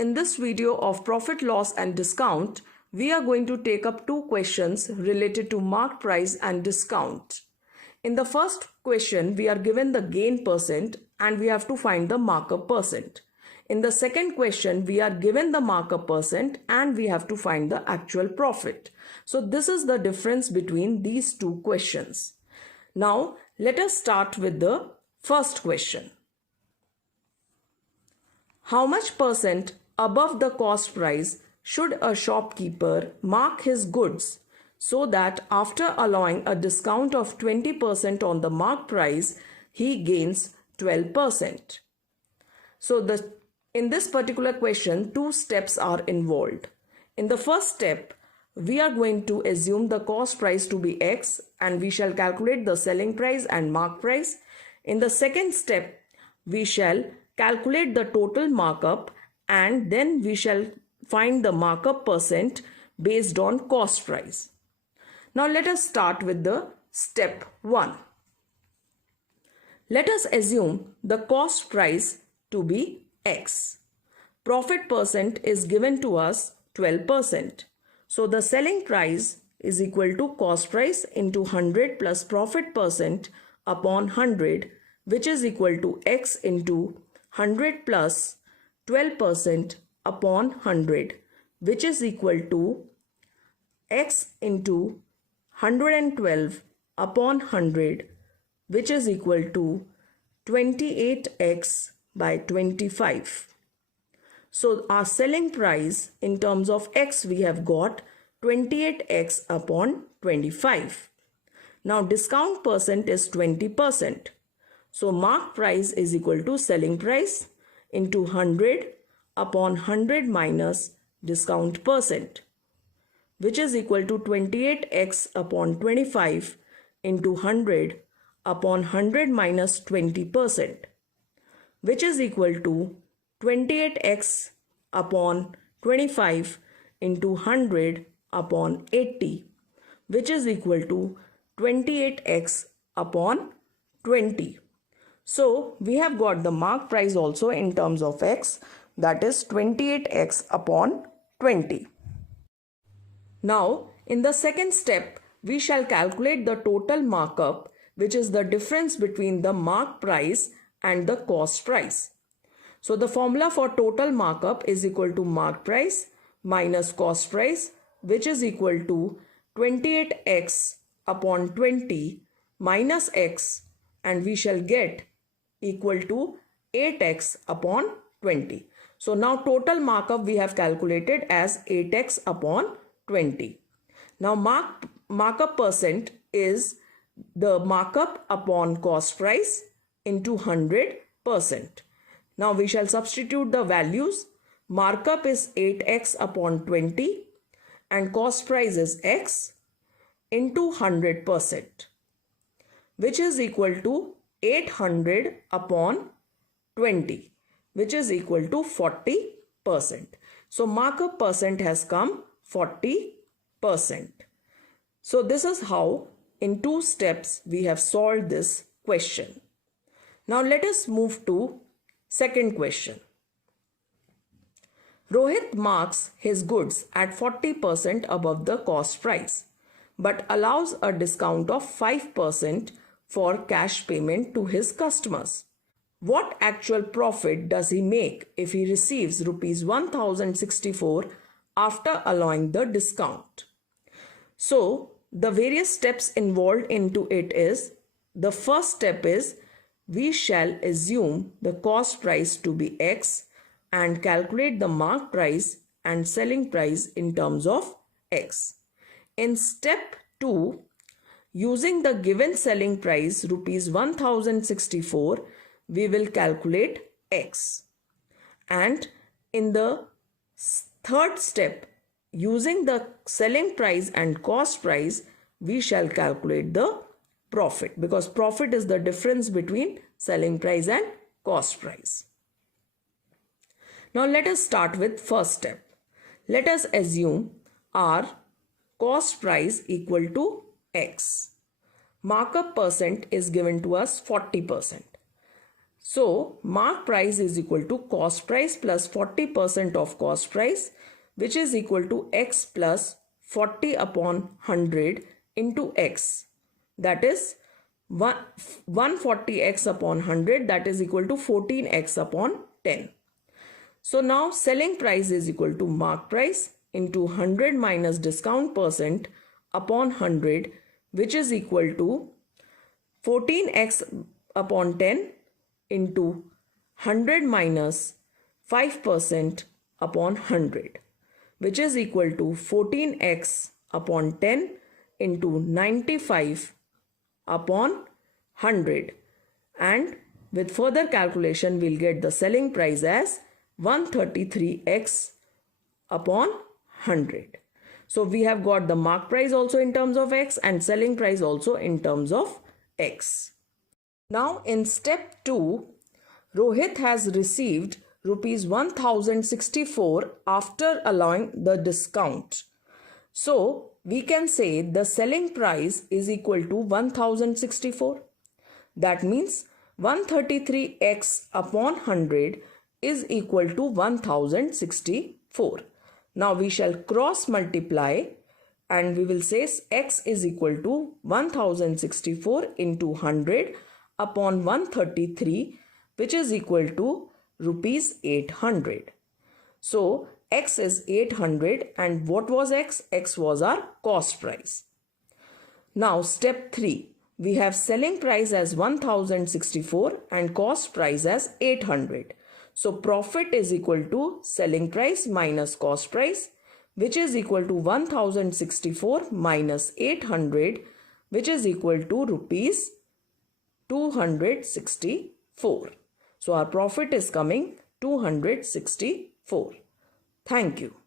In this video of profit, loss and discount, we are going to take up two questions related to mark price and discount. In the first question, we are given the gain percent and we have to find the markup percent. In the second question, we are given the markup percent and we have to find the actual profit. So this is the difference between these two questions. Now, let us start with the first question. How much percent above the cost price should a shopkeeper mark his goods so that after allowing a discount of 20% on the mark price, he gains 12%? So in this particular question, two steps are involved. In the first step, we are going to assume the cost price to be X and we shall calculate the selling price and mark price. In the second step, we shall calculate the total markup and then we shall find the markup percent based on cost price. Now let us start with the step 1. Let us assume the cost price to be X. Profit percent is given to us 12%. So the selling price is equal to cost price into 100 plus profit percent upon 100, which is equal to X into 100 plus 12% upon 100, which is equal to X into 112 upon 100, which is equal to 28X by 25. So our selling price in terms of X, we have got 28X upon 25. Now discount percent is 20%. So mark price is equal to selling price into 100 upon 100 minus discount percent, which is equal to 28X upon 25 into 100 upon 100 minus 20%, which is equal to 28X upon 25 into 100 upon 80, which is equal to 28X upon 20. So we have got the mark price also in terms of X, that is 28X upon 20. Now in the second step, we shall calculate the total markup, which is the difference between the mark price and the cost price. So the formula for total markup is equal to mark price minus cost price, which is equal to 28X upon 20 minus X, and we shall get equal to 8X upon 20. So now total markup we have calculated as 8X upon 20. Now markup percent is the markup upon cost price into 100%. Now we shall substitute the values. Markup is 8X upon 20 and cost price is X into 100%, which is equal to 800 upon 20, which is equal to 40%. So markup percent has come 40%. So this is how in two steps we have solved this question. Now let us move to second question. Rohit marks his goods at 40% above the cost price, but allows a discount of 5% for cash payment to his customers. What actual profit does he make if he receives rupees 1064 after allowing the discount? So the various steps involved into it is, the first step is we shall assume the cost price to be X and calculate the mark price and selling price in terms of X. In step 2, using the given selling price rupees 1064, we will calculate X. And in the third step, using the selling price and cost price, we shall calculate the profit, because profit is the difference between selling price and cost price. Now let us start with first step. Let us assume our cost price equal to X. Markup percent is given to us 40%. So mark price is equal to cost price plus 40% of cost price, which is equal to x plus 40 upon 100 into x. That is 140x upon 100, that is equal to 14x upon 10. So now selling price is equal to mark price into 100 minus discount percent upon 100, which is equal to 14x upon 10 into 100 minus 5% upon 100, which is equal to 14x upon 10 into 95 upon 100, and with further calculation we'll get the selling price as 133x upon 100. So we have got the mark price also in terms of x and selling price also in terms of x. Now in step 2, Rohit has received rupees 1064 after allowing the discount. So we can say the selling price is equal to 1064. That means 133x upon 100 is equal to 1064. Now we shall cross multiply and we will say x is equal to 1064 into 100 upon 133, which is equal to rupees 800. So x is 800 and what was x? X was our cost price. Now step 3. We have selling price as 1064 and cost price as 800. So profit is equal to selling price minus cost price, which is equal to 1064 minus 800, which is equal to rupees 264. So our profit is coming 264. Thank you.